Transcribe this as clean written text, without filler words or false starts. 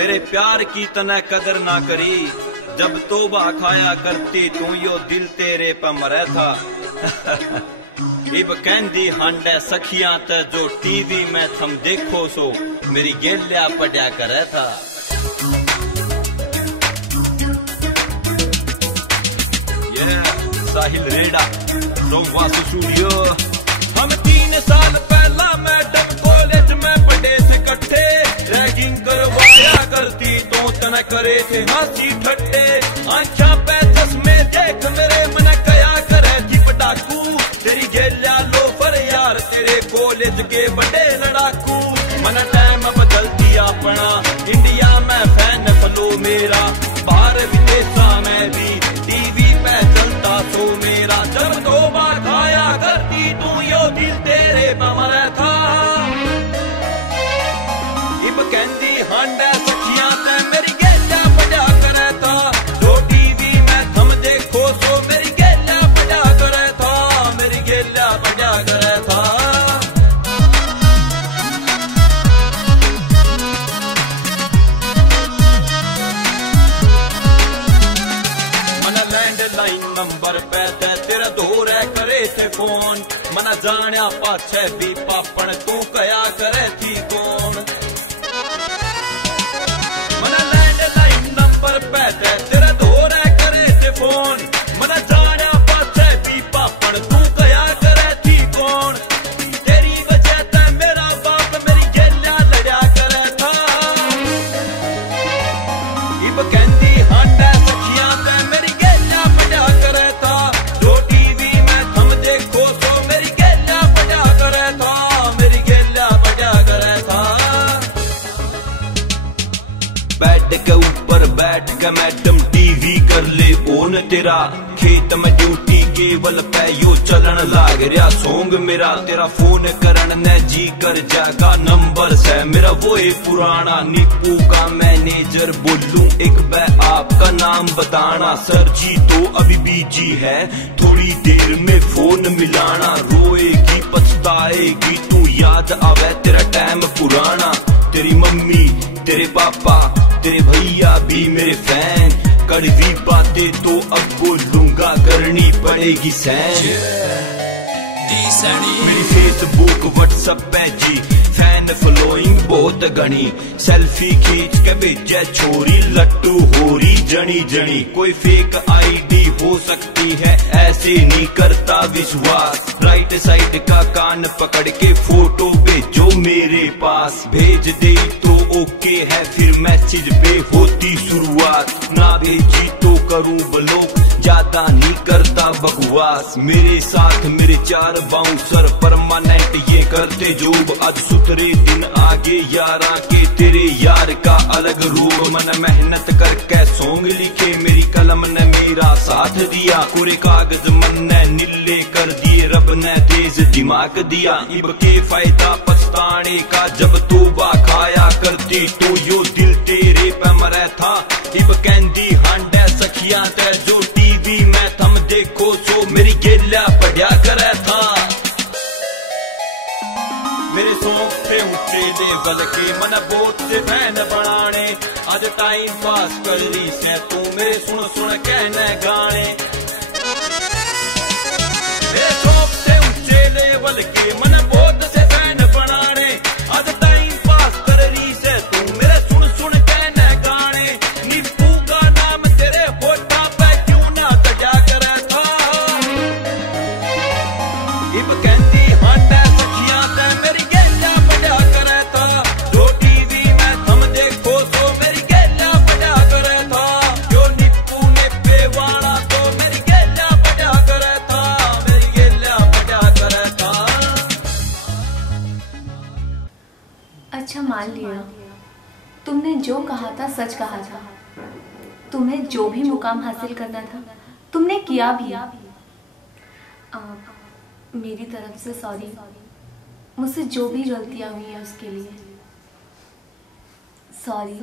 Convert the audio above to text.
मेरे प्यार की तना कदर ना करी, जब तोबा खाया करती तू यो दिल तेरे पर मरे था। इब कहंदी हांडे सखियां ते जो टीवी में थम देखो सो मेरी गेल्या पड़ा करे था। साहिल रेडा रोमवास स्टूडियो। हम 3 साल पहला मैडम कॉलेज में पढ़े थे इकट्ठे, रैगिंग करवाया करती तो तना करे थे हंसी ठट्टे। आंखा पे चश्मे देख मेरे मन कया करे थी पटाकू, तेरी गेल्या लो पर यार तेरे कॉलेज के बड़े लड़ाकू। मन टाइम बदल दिया अपना, इंडिया में फैन फलो मेरा, बाहर विदेशा में भी टीवी पे चलता तो मेरा। जब तोबा खाया करती तू यो दिल तेरे पे मरे था। इब कहंदी हांडे सखियां ते मेरी गेल्या बजा करे था, जो टीवी में थम देखो सो मेरी गेल्या बजा करे था, मेरी गेल्या बजा करे था। लैंडलाइन नंबर पे तेरा दौर करे थे फोन, मना जानिया पाछे भी पापन तू कया करे थी कौन। मना लैंडलाइन नंबर पे तेरा दौर करे थे फोन, मना जानिया पाछे भी पापन तू कया करे थी कौन। तेरी वजह ते मेरा बाप मेरी गेल्या लड़ा करे था। इब कहंदी हांडे सखियां ते मेरी बेड के ऊपर बैठ के मैडम टीवी कर ले ओन तेरा, खेत में ड्यूटी केवल पे यो चलन लाग रहा सॉन्ग मेरा। तेरा फोन करन ने जी कर जागा नंबर से मेरा वो पुराना, निप्पू का मैनेजर बोलूं एक बे आपका नाम बताना। सर जी तो अभी बिजी है, थोड़ी देर में फोन मिलाना। रोएगी पछताएगी तू याद आवे तेरा टाइम पुराना। तेरी मम्मी तेरे पापा तेरे भैया भी मेरे फैन, कड़वी बातें तो अब बोलूंगा करनी पड़ेगी सैन। मेरी फेसबुक व्हाट्सएप पे जी फैन फॉलोइंग बहुत घनी, सेल्फी खींच के भेजे छोरी लट्टू होरी जनी जनी। कोई फेक आईडी हो सकती है ऐसे नहीं करता विश्वास, राइट साइड का कान पकड़ के फोटो भेजो मेरे पास। भेज दे तो ओके है फिर मैसेज पे होती शुरुआत, ना भेजी तो करूं ब्लॉक ज्यादा नहीं करता बकवास। मेरे साथ मेरे 4 बाउंसर परमानेंट ये करते जॉब, आज सुतरे दिन आगे यारा के तेरे यार का अलग रूप। मन मेहनत करके सॉन्ग लिखे मेरी कलम ने मेरा साथ दिया, पूरे कागज मन ने नीले कर दिए रब ने तेज दिमाग दिया। इब के फायदा पछताने का जब तोबा खाया करती तो यो दिल तेरे पे मरे था। इब कहंदी हांडे सखियां ते जो टीवी में थम देखो सो मेरी गेल्या पड़ा करे था। मेरे शौक थे ऊंचे लेवल के मन बहुत से फैन बनाने, आज टाइम पास कर ली से तू मेरे सुन सुन कहने गाने। मेरे शौक थे ऊंचे लेवल के मन बहुत से फैन बनाने, आज टाइम पास कर ली से तू मेरे सुन सुन कहने गाने। निप्पू का नाम तेरे होठा पे क्यों ना तजा करे था। इब कहंदी हांडे सखियां ते मेरी गेल्या बजा करे था, जो टीवी में थम देखो सो मेरी गेल्या बजा करे था। जो निप्पू ने पेवाना तो मेरी गेल्या बजा करे था, मेरी गेल्या बजा करे था। अच्छा मान लिया, तुमने जो कहा था सच कहा था। तुम्हें जो भी मुकाम हासिल करना था तुमने किया भी। मेरी तरफ से सॉरी, मुझसे जो भी गलतियां हुई है उसके लिए सॉरी।